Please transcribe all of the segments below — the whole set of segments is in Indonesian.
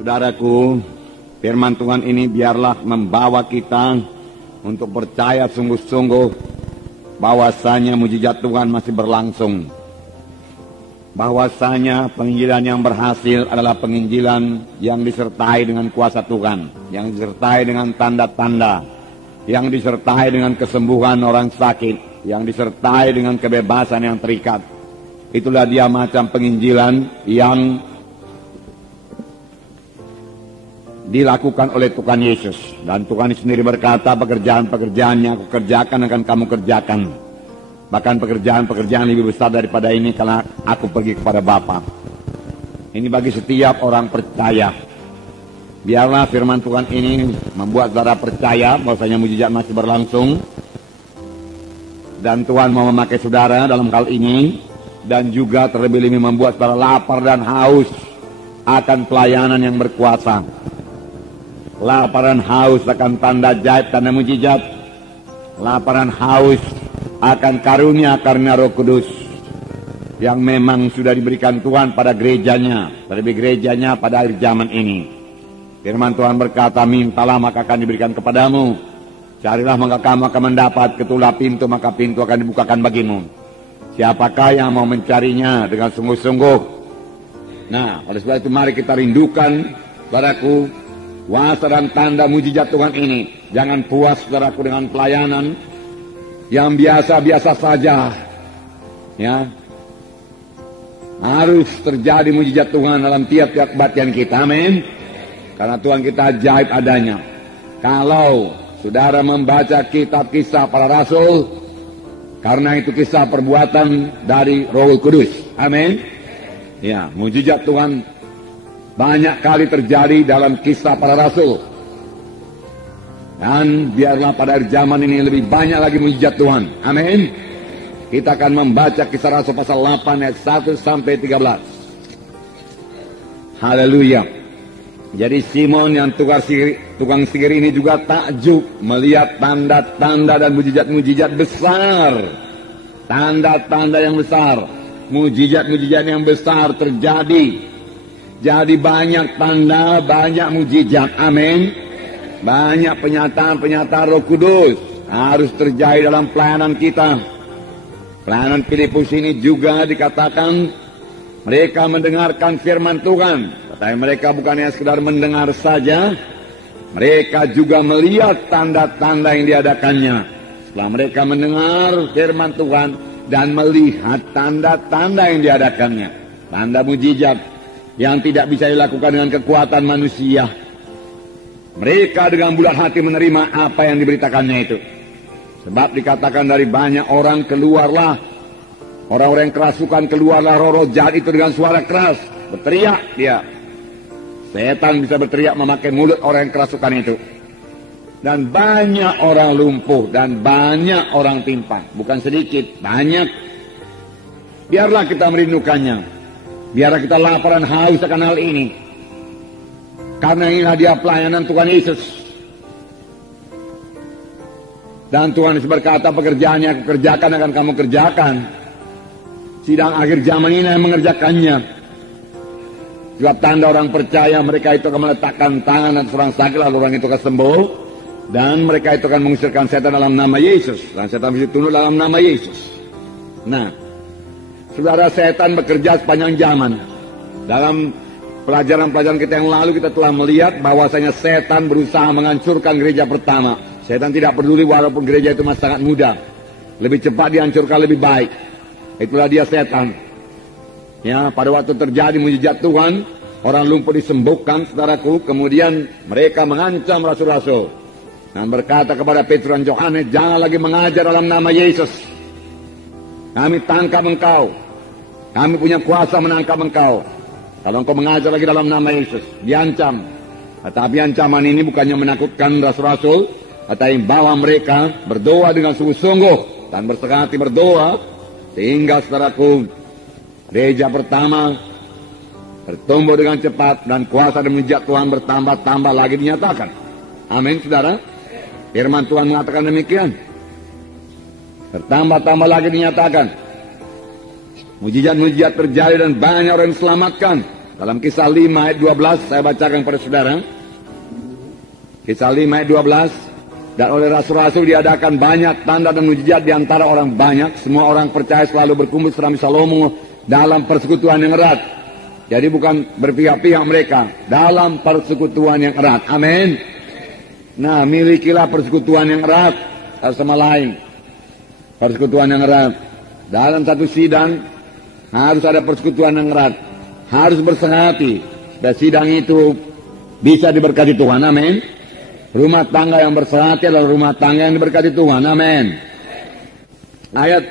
Saudaraku, firman Tuhan ini biarlah membawa kita untuk percaya sungguh-sungguh bahwasanya mujizat Tuhan masih berlangsung. Bahwasanya penginjilan yang berhasil adalah penginjilan yang disertai dengan kuasa Tuhan, yang disertai dengan tanda-tanda, yang disertai dengan kesembuhan orang sakit, yang disertai dengan kebebasan yang terikat. Itulah dia macam penginjilan yang dilakukan oleh Tuhan Yesus. Dan Tuhan sendiri berkata, pekerjaan-pekerjaan yang aku kerjakan akan kamu kerjakan. Bahkan pekerjaan-pekerjaan lebih besar daripada ini karena aku pergi kepada Bapa. Ini bagi setiap orang percaya. Biarlah firman Tuhan ini membuat saudara percaya bahwasanya mujizat masih berlangsung. Dan Tuhan mau memakai saudara dalam hal ini. Dan juga terlebih-lebih membuat saudara lapar dan haus akan pelayanan yang berkuasa. Lapar dan haus akan tanda ajaib, tanda mujizat. Lapar dan haus akan karunia Roh Kudus yang memang sudah diberikan Tuhan pada gerejanya, terlebih gerejanya pada akhir zaman ini. Firman Tuhan berkata, mintalah maka akan diberikan kepadamu, carilah maka kamu akan mendapat, ketuklah pintu maka pintu akan dibukakan bagimu. Siapakah yang mau mencarinya dengan sungguh-sungguh? Nah, oleh sebab itu mari kita rindukan, saudaraku, kuasa dan tanda mujizat Tuhan ini. Jangan puas, saudaraku, dengan pelayanan yang biasa-biasa saja, ya. Harus terjadi mujizat Tuhan dalam tiap-tiap kebaktian kita, amin. Karena Tuhan kita ajaib adanya. Kalau saudara membaca kitab kisah para rasul, karena itu kisah perbuatan dari Roh Kudus, amin. Ya, mujizat Tuhan banyak kali terjadi dalam kisah para rasul. Dan biarlah pada zaman ini lebih banyak lagi mujizat Tuhan. Amin. Kita akan membaca kisah Rasul pasal 8 ayat 1 sampai 13. Haleluya. Jadi Simon yang tukang sihir ini juga takjub melihat tanda-tanda dan mujizat-mujizat besar. Tanda-tanda yang besar. Mujizat-mujizat yang besar terjadi. Jadi banyak tanda, banyak mujizat. Amin. Banyak penyataan-penyataan Roh Kudus harus terjadi dalam pelayanan kita. Pelayanan Filipus ini juga dikatakan mereka mendengarkan firman Tuhan. Tetapi mereka bukan hanya sekedar mendengar saja, mereka juga melihat tanda-tanda yang diadakannya. Setelah mereka mendengar firman Tuhan dan melihat tanda-tanda yang diadakannya, tanda mujizat yang tidak bisa dilakukan dengan kekuatan manusia, mereka dengan bulat hati menerima apa yang diberitakannya itu. Sebab dikatakan dari banyak orang keluarlah, orang-orang yang kerasukan keluarlah roh-roh jahat itu dengan suara keras. Berteriak dia. Setan bisa berteriak memakai mulut orang yang kerasukan itu. Dan banyak orang lumpuh dan banyak orang timpang. Bukan sedikit, banyak. Biarlah kita merindukannya. Biarlah kita lapar dan haus akan hal ini. Karena inilah dia pelayanan Tuhan Yesus. Dan Tuhan Yesus berkata, pekerjaan yang aku kerjakan akan kamu kerjakan. Sidang akhir zaman ini yang mengerjakannya. Sebab tanda orang percaya, mereka itu akan meletakkan tangan atas orang sakit, lalu orang itu akan sembuh. Dan mereka itu akan mengusirkan setan dalam nama Yesus. Dan setan bisa tunduk dalam nama Yesus. Nah, saudara, setan bekerja sepanjang zaman. Dalam pelajaran-pelajaran kita yang lalu kita telah melihat bahwasanya setan berusaha menghancurkan gereja pertama. Setan tidak peduli walaupun gereja itu masih sangat muda. Lebih cepat dihancurkan lebih baik. Itulah dia setan. Ya, pada waktu terjadi mujizat Tuhan, orang lumpuh disembuhkan, saudaraku. Kemudian mereka mengancam rasul-rasul dan berkata kepada Petrus dan Yohanes, jangan lagi mengajar dalam nama Yesus. Kami tangkap engkau. Kami punya kuasa menangkap engkau. Kalau engkau mengajar lagi dalam nama Yesus, diancam. Tetapi ancaman ini bukannya menakutkan rasul-rasul, tetapi bawa mereka berdoa dengan sungguh-sungguh dan berserah hati berdoa, sehingga saudaraku, gereja pertama bertumbuh dengan cepat dan kuasa dan mujizat Tuhan bertambah-tambah lagi dinyatakan. Amin, saudara. Firman Tuhan mengatakan demikian. Bertambah-tambah lagi dinyatakan. Mujizat-mujizat terjadi dan banyak orang diselamatkan. Dalam Kisah 5 ayat 12 saya bacakan kepada saudara. Kisah 5 ayat 12. Dan oleh rasul-rasul diadakan banyak tanda dan mujizat di antara orang banyak. Semua orang percaya selalu berkumpul serami Salomo dalam persekutuan yang erat. Jadi bukan berpihak-pihak mereka, dalam persekutuan yang erat. Amin. Nah, milikilah persekutuan yang erat satu sama lain. Persekutuan yang erat. Dalam satu sidang harus ada persekutuan yang erat. Harus bersehati supaya sidang itu bisa diberkati Tuhan. Amin. Rumah tangga yang bersehati adalah rumah tangga yang diberkati Tuhan. Amin. Ayat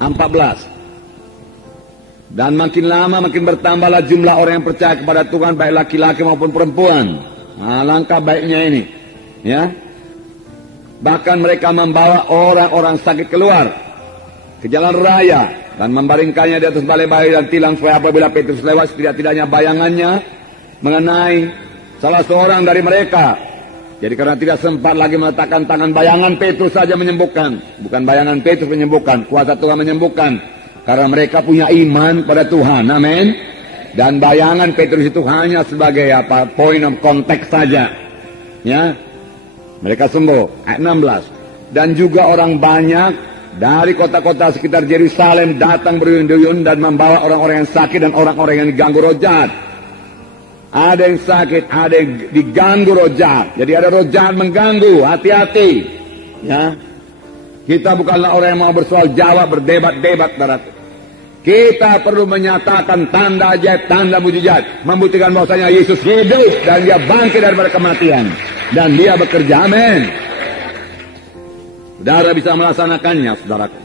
14. Dan makin lama makin bertambahlah jumlah orang yang percaya kepada Tuhan, baik laki-laki maupun perempuan. Nah, langkah baiknya ini, ya. Bahkan mereka membawa orang-orang sakit keluar ke jalan raya dan membaringkannya di atas balai-balai dan tilang, supaya apabila Petrus lewat, setidak-tidaknya bayangannya mengenai salah seorang dari mereka. Jadi karena tidak sempat lagi meletakkan tangan, bayangan Petrus saja menyembuhkan. Bukan bayangan Petrus menyembuhkan, kuasa Tuhan menyembuhkan. Karena mereka punya iman pada Tuhan. Amin. Dan bayangan Petrus itu hanya sebagai point of contact saja. Ya. Mereka sembuh. Ayat 16. Dan juga orang banyak dari kota-kota sekitar Yerusalem datang berduyun-duyun dan membawa orang-orang yang sakit dan orang-orang yang diganggu roh jahat. Ada yang sakit, ada yang diganggu roh jahat. Jadi ada roh jahat mengganggu. Hati-hati. Ya. Kita bukanlah orang yang mau bersoal jawab, berdebat-debat, saudaraku. Kita perlu menyatakan tanda ajaib, tanda mujizat, membuktikan bahwasanya Yesus hidup dan dia bangkit daripada kematian dan dia bekerja. Amin. Saudara bisa melaksanakannya, saudaraku.